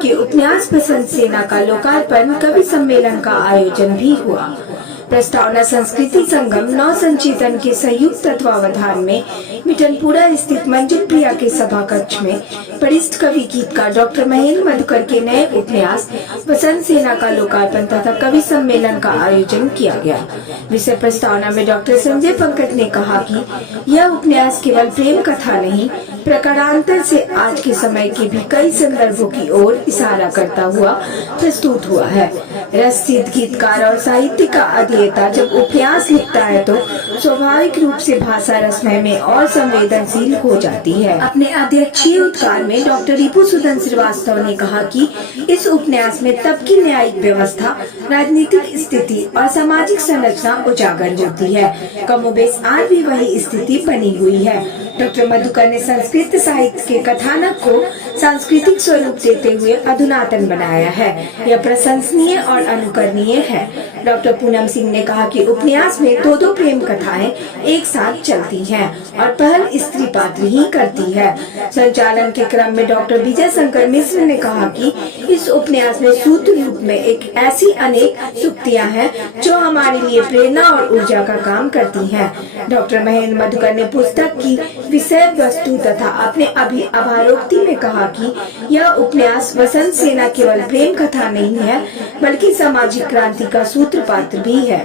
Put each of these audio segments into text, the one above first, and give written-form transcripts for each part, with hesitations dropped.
के उपन्यास बसंत सेना का लोकार्पण, कवि सम्मेलन का आयोजन भी हुआ। प्रस्तावना संस्कृति संगम नव संचेतन के संयुक्त तत्वावधान में मिठनपुरा स्थित मंजुल प्रिया के सभा कक्ष में वरिष्ठ कवि गीतकार डॉक्टर महेंद्र मधुकर के नए उपन्यास बसंत सेना का लोकार्पण तथा कवि सम्मेलन का आयोजन किया गया। विषय प्रस्तावना में डॉक्टर संजय पंकज ने कहा कि यह उपन्यास केवल प्रेम कथा नहीं, प्रकारांतर से आज के समय के भी कई संदर्भों की ओर इशारा करता हुआ प्रस्तुत हुआ है। रसिद गीतकार और साहित्य का अध्येता जब उपन्यास लिखता है तो स्वाभाविक रूप से भाषा रसमय में और संवेदनशील हो जाती है। अपने अध्यक्षीय उद्गार में डॉक्टर रिपुसुदन श्रीवास्तव ने कहा कि इस उपन्यास में तब की न्यायिक व्यवस्था, राजनीतिक स्थिति और सामाजिक संरचना उजागर होती है। कमोबेश आज भी वही स्थिति बनी हुई है। डॉक्टर मधुकर ने संस्कृत साहित्य के कथानक को सांस्कृतिक स्वरूप देते हुए अधुनातन बनाया है। यह प्रशंसनीय और अनुकरणीय है। डॉक्टर पूनम सिंह ने कहा कि उपन्यास में दो प्रेम कथाएं एक साथ चलती हैं और पहल स्त्री पात्र ही करती है। संचालन के क्रम में डॉक्टर विजय शंकर मिश्र ने कहा कि इस उपन्यास में सूत्र रूप में एक ऐसी अनेक सुक्तियां हैं जो हमारे लिए प्रेरणा और ऊर्जा का काम करती हैं। डॉक्टर महेंद्र मधुकर ने पुस्तक की विषय वस्तु तथा अपने आभारोक्ति में कहा कि यह उपन्यास बसंत सेना केवल प्रेम कथा नहीं है बल्कि सामाजिक क्रांति का सूत्रपात्र भी है।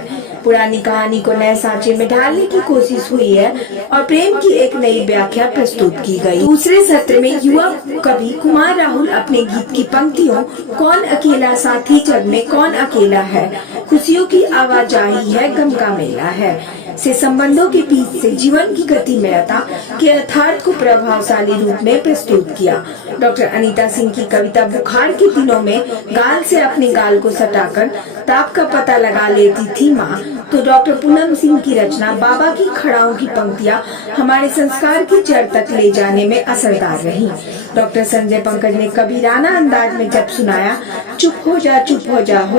पुरानी कहानी को नए सांचे में ढालने की कोशिश हुई है और प्रेम की एक नई व्याख्या प्रस्तुत की गई। दूसरे सत्र में युवा कवि कुमार राहुल अपने गीत की पंक्तियों कौन अकेला साथी जग में कौन अकेला है, खुशियों की आवाजाही है, गम का मेला है से संबंधों के बीच से जीवन की गतिमयता के यथार्थ को प्रभावशाली रूप में प्रस्तुत किया। डॉक्टर अनीता सिंह की कविता बुखार के दिनों में गाल से अपने गाल को सटाकर ताप का पता लगा लेती थी माँ, तो डॉक्टर पूनम सिंह की रचना बाबा की खड़ाओं की पंक्तियाँ हमारे संस्कार की जड़ तक ले जाने में असरदार रही। डॉक्टर संजय पंकज ने कबीराना अंदाज में जब सुनाया, चुप हो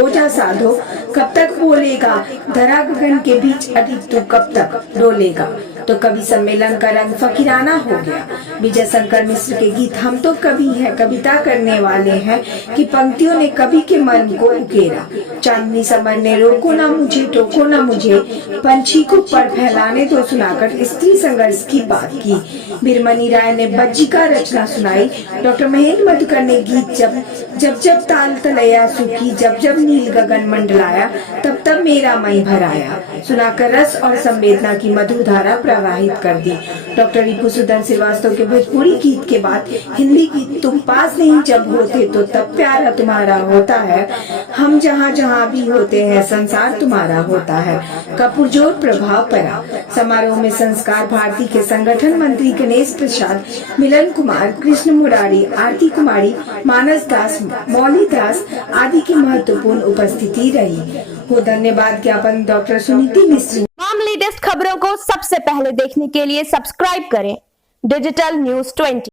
जा साधो, कब तक बोलेगा, धरा गगन के बीच अधिक तू कब तक डोलेगा, तो कवि सम्मेलन का रंग फकीराना हो गया। विजय शंकर मिश्र के गीत हम तो कवि हैं, कविता करने वाले हैं कि पंक्तियों ने कवि के मन को उकेरा। चांदनी समर ने रोको ना मुझे, टोको ना मुझे, पंछी को पर फैलाने दो सुनाकर स्त्री संघर्ष की बात की। बीरमणि राय ने बज्जी का रचना सुनाई। डॉक्टर महेंद्र मधुकर ने गीत जब ताल तलैया सूखी, जब नील गगन मंडलाया, तब मेरा मन भराया सुनाकर रस और संवेदना की मधुर धारा प्रवाहित कर दी। डॉक्टर रिपुसुदन श्रीवास्तव के भोजपुरी गीत के बाद हिंदी गीत तुम पास नहीं जब होते तो तब प्यारा तुम्हारा होता है, हम जहाँ भी होते हैं संसार तुम्हारा होता है का पुरजोर प्रभाव पड़ा। समारोह में संस्कार भारती के संगठन मंत्री गणेश प्रसाद, मिलन कुमार, कृष्ण मुरारी, आरती कुमारी, मानस दास, मौली दास आदि की महत्वपूर्ण उपस्थिति रही। हो धन्यवाद ज्ञापन डॉक्टर सुनीति मिश्र। तमाम लेटेस्ट खबरों को सबसे पहले देखने के लिए सब्सक्राइब करें डिजिटल न्यूज़ 20।